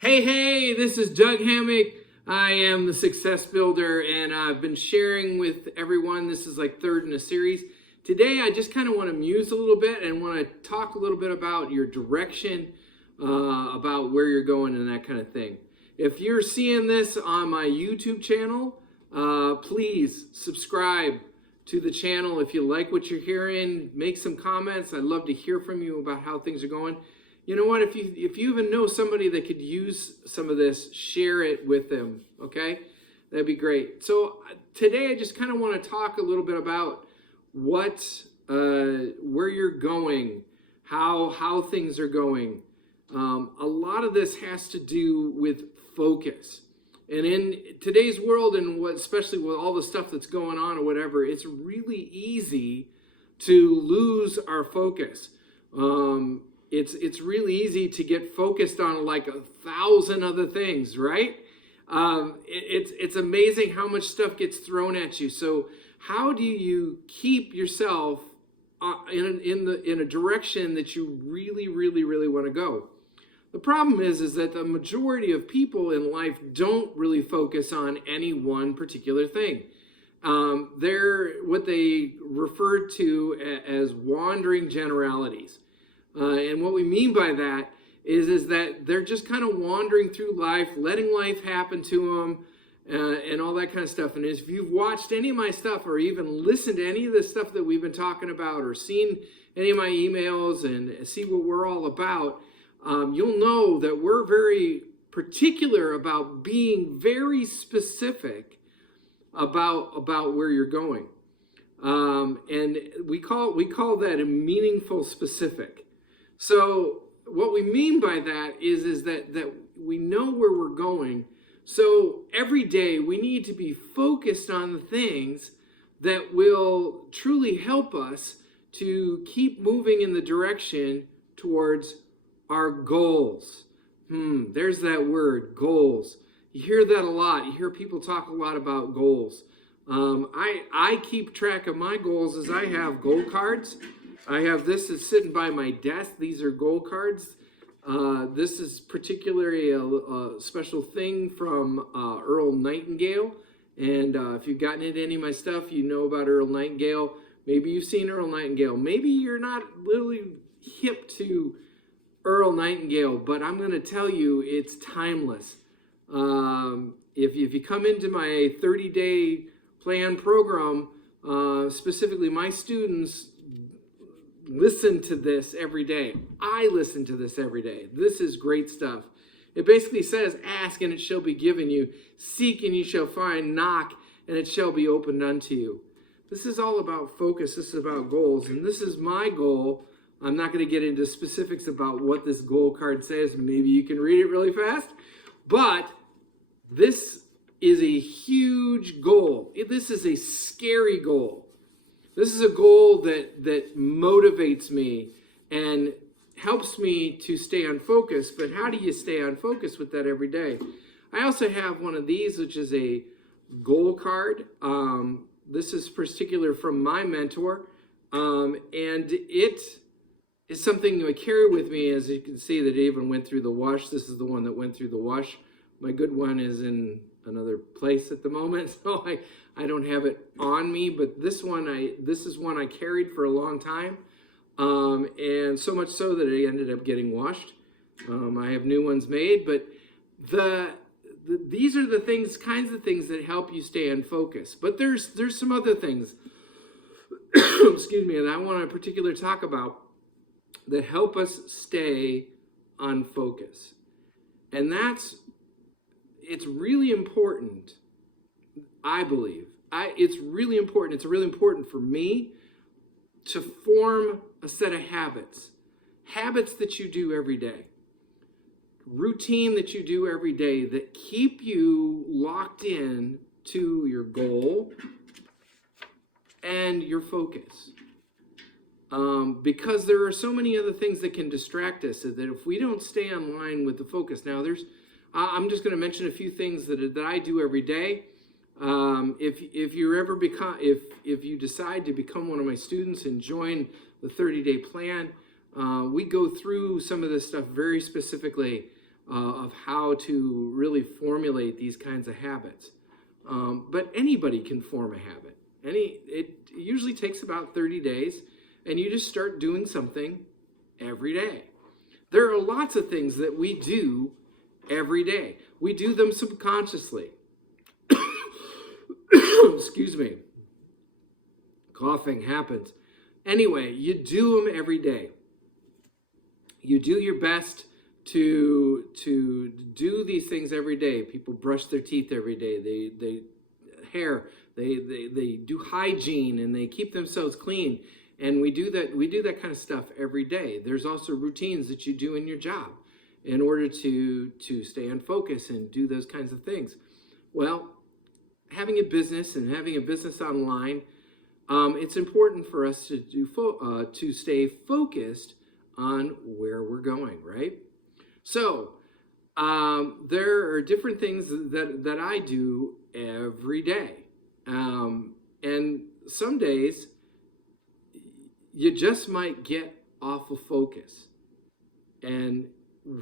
Hey, this is Doug Hammock. I am the Success Builder, and I've been sharing with everyone. This is like third in a series. Today, I just kind of want to muse a little bit and want to talk a little bit about your direction, about where you're going and that kind of thing. If you're seeing this on my YouTube channel, please subscribe to the channel. If you like what you're hearing, make some comments. I'd love to hear from you about how things are going. You know what, if you even know somebody that could use some of this, share it with them, okay? That'd be great. So today I just kind of want to talk a little bit about where you're going, how things are going. A lot of this has to do with focus. And in today's world, and especially with all the stuff that's going on or whatever, it's really easy to lose our focus. It's really easy to get focused on like 1,000 other things, right? It's amazing how much stuff gets thrown at you. So how do you keep yourself in a direction that you really want to go? The problem is that the majority of people in life don't really focus on any one particular thing. They're what they refer to as wandering generalities. And what we mean by that is that they're just kind of wandering through life, letting life happen to them, and all that kind of stuff. And if you've watched any of my stuff or even listened to any of the stuff that we've been talking about or seen any of my emails and see what we're all about, you'll know that we're very particular about being very specific about where you're going. And we call that a meaningful specific. So what we mean by that is that we know where we're going. So every day we need to be focused on the things that will truly help us to keep moving in the direction towards our goals. There's that word, goals. You hear that a lot. You hear people talk a lot about goals. I keep track of my goals as I have goal cards. I have this is sitting by my desk. These are goal cards. This is particularly a special thing from Earl Nightingale. And if you've gotten into any of my stuff, you know about Earl Nightingale. Maybe you've seen Earl Nightingale. Maybe you're not really hip to Earl Nightingale, but I'm going to tell you it's timeless. If you come into my 30-day plan program, specifically my students listen to this every day. I listen to this every day. This is great stuff. It basically says, ask and it shall be given you. Seek and you shall find. Knock and it shall be opened unto you. This is all about focus. This is about goals. And this is my goal. I'm not going to get into specifics about what this goal card says. Maybe you can read it really fast. But this is a huge goal. This is a scary goal. This is a goal that motivates me and helps me to stay on focus. But how do you stay on focus with that every day? I also have one of these, which is a goal card. This is particular from my mentor. And it is something I carry with me. As you can see, that it even went through the wash. This is the one that went through the wash. My good one is in another place at the moment, so I don't have it on me, but this is one I carried for a long time, and so much so that it ended up getting washed. I have new ones made, but these are the kinds of things that help you stay in focus. But there's some other things, excuse me, that I want to particularly talk about that help us stay on focus, and it's really important, I believe. It's really important. It's really important for me to form a set of habits. Habits that you do every day. Routine that you do every day that keep you locked in to your goal and your focus. Because there are so many other things that can distract us that if we don't stay in line with the focus. Now, I'm just going to mention a few things that I do every day. If you decide to become one of my students and join the 30-day plan, we go through some of this stuff very specifically. of how to really formulate these kinds of habits. But anybody can form a habit. It usually takes about 30 days, and you just start doing something every day. There are lots of things that we do every day. We do them subconsciously. Excuse me. Coughing happens. Anyway, you do them every day. You do your best to do these things every day. People brush their teeth every day. They do hygiene, and they keep themselves clean. And we do that kind of stuff every day. There's also routines that you do in your job in order to stay on focus and do those kinds of things. Well, having a business and having a business online, it's important for us to stay focused on where we're going, right? So there are different things that I do every day. And some days you just might get off of focus. And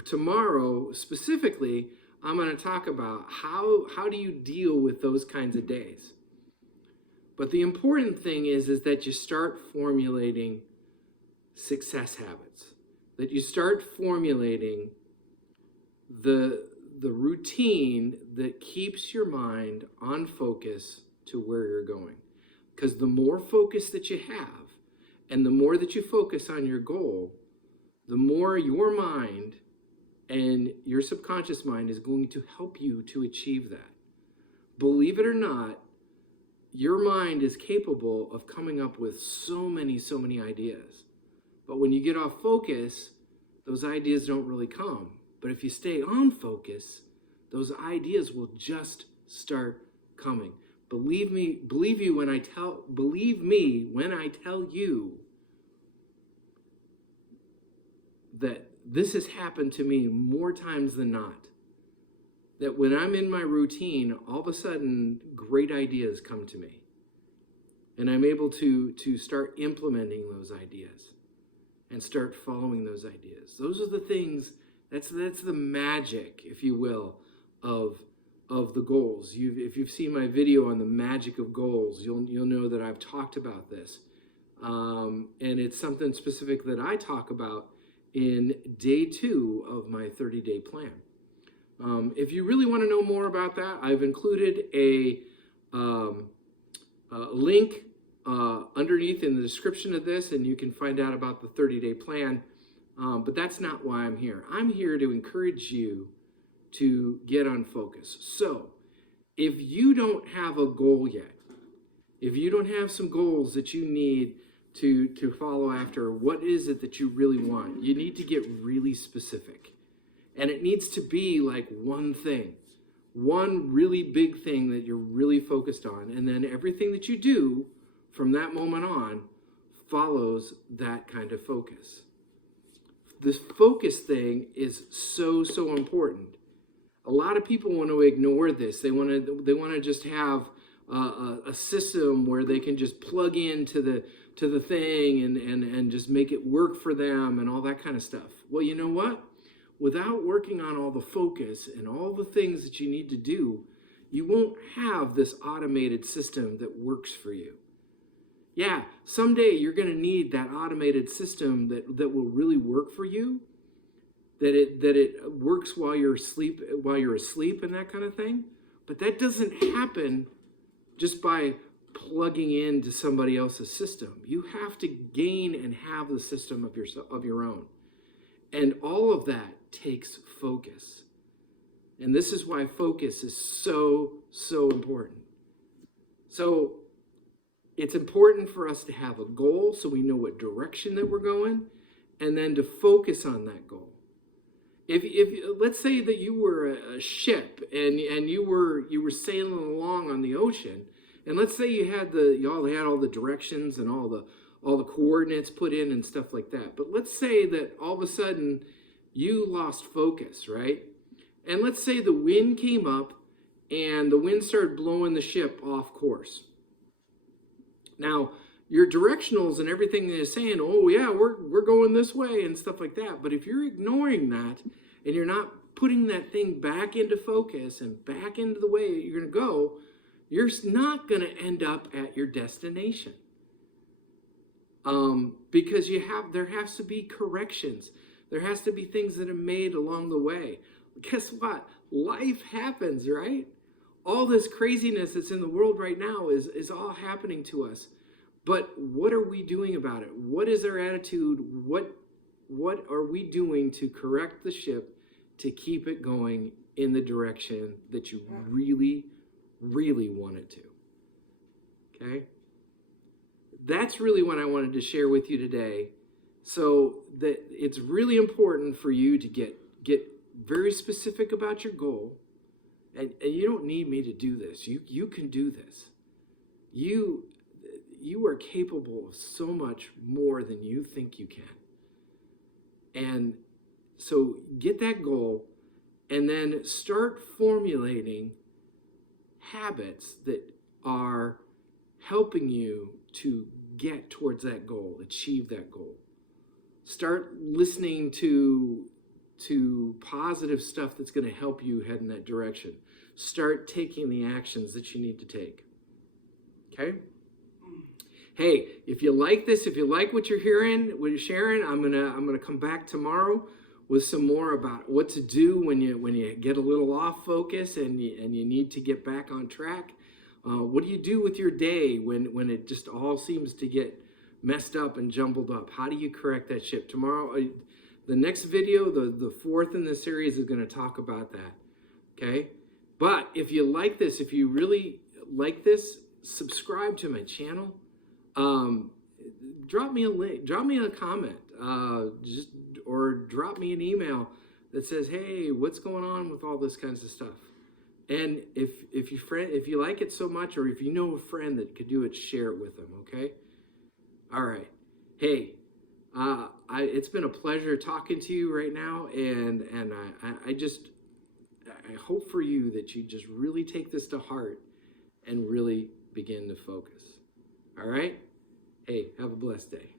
tomorrow, specifically, I'm going to talk about how do you deal with those kinds of days. But the important thing is that you start formulating success habits, that you start formulating the routine that keeps your mind on focus to where you're going. Because the more focus that you have, and the more that you focus on your goal, the more your mind and your subconscious mind is going to help you to achieve that. Believe it or not, your mind is capable of coming up with so many ideas. But when you get off focus, those ideas don't really come. But if you stay on focus, those ideas will just start coming. Believe me when I tell you that this has happened to me more times than not. That when I'm in my routine, all of a sudden, great ideas come to me. And I'm able to start implementing those ideas and start following those ideas. Those are the things, that's the magic, if you will, of the goals. If you've seen my video on the magic of goals, you'll know that I've talked about this. And it's something specific that I talk about in day 2 of my 30-day plan. If you really want to know more about that, I've included a link underneath in the description of this, and you can find out about the 30-day plan. But that's not why I'm here. I'm here to encourage you to get on focus. So, if you don't have a goal yet, if you don't have some goals that you need to follow after, what is it that you really want? You need to get really specific. And it needs to be like one thing, one really big thing that you're really focused on. And then everything that you do from that moment on follows that kind of focus. This focus thing is so important. A lot of people want to ignore this. They want to just have a system where they can just plug into the thing and just make it work for them and all that kind of stuff. Well, you know what? Without working on all the focus and all the things that you need to do, you won't have this automated system that works for you. Yeah, someday you're going to need that automated system that will really work for you, that it works while you're asleep and that kind of thing. But that doesn't happen just by plugging into somebody else's system. You have to gain and have the system of your own. And all of that takes focus. And this is why focus is so important. So it's important for us to have a goal so we know what direction that we're going, and then to focus on that goal. If let's say that you were a ship and you were sailing along on the ocean, and let's say you had all the directions and all the coordinates put in and stuff like that. But let's say that all of a sudden you lost focus, right? And let's say the wind came up and the wind started blowing the ship off course. Now, your directionals and everything is saying, oh yeah, we're going this way and stuff like that. But if you're ignoring that and you're not putting that thing back into focus and back into the way you're going to go, you're not going to end up at your destination. Because there has to be corrections. There has to be things that are made along the way. Guess what? Life happens, right? All this craziness that's in the world right now is all happening to us. But what are we doing about it? What is our attitude? What are we doing to correct the ship to keep it going in the direction that you really, really want it to? Okay? That's really what I wanted to share with you today. So that it's really important for you to get very specific about your goal. And you don't need me to do this. You can do this. You are capable of so much more than you think you can. And so get that goal and then start formulating habits that are helping you to get towards that goal, achieve that goal. Start listening to positive stuff that's going to help you head in that direction. Start taking the actions that you need to take. Okay? Hey, if you like this, if you like what you're hearing, what you're sharing, I'm gonna come back tomorrow with some more about what to do when you get a little off focus and you need to get back on track. What do you do with your day when it just all seems to get messed up and jumbled up? How do you correct that ship? Tomorrow, the next video, the fourth in the series, is going to talk about that. Okay? But if you like this, if you really like this, subscribe to my channel. Drop me a link, drop me a comment, or drop me an email that says, hey, what's going on with all this kinds of stuff? And if you like it so much, or if you know a friend that could do it, share it with them, okay? All right. Hey, it's been a pleasure talking to you right now, and I hope for you that you just really take this to heart and really begin to focus. All right? Hey, have a blessed day.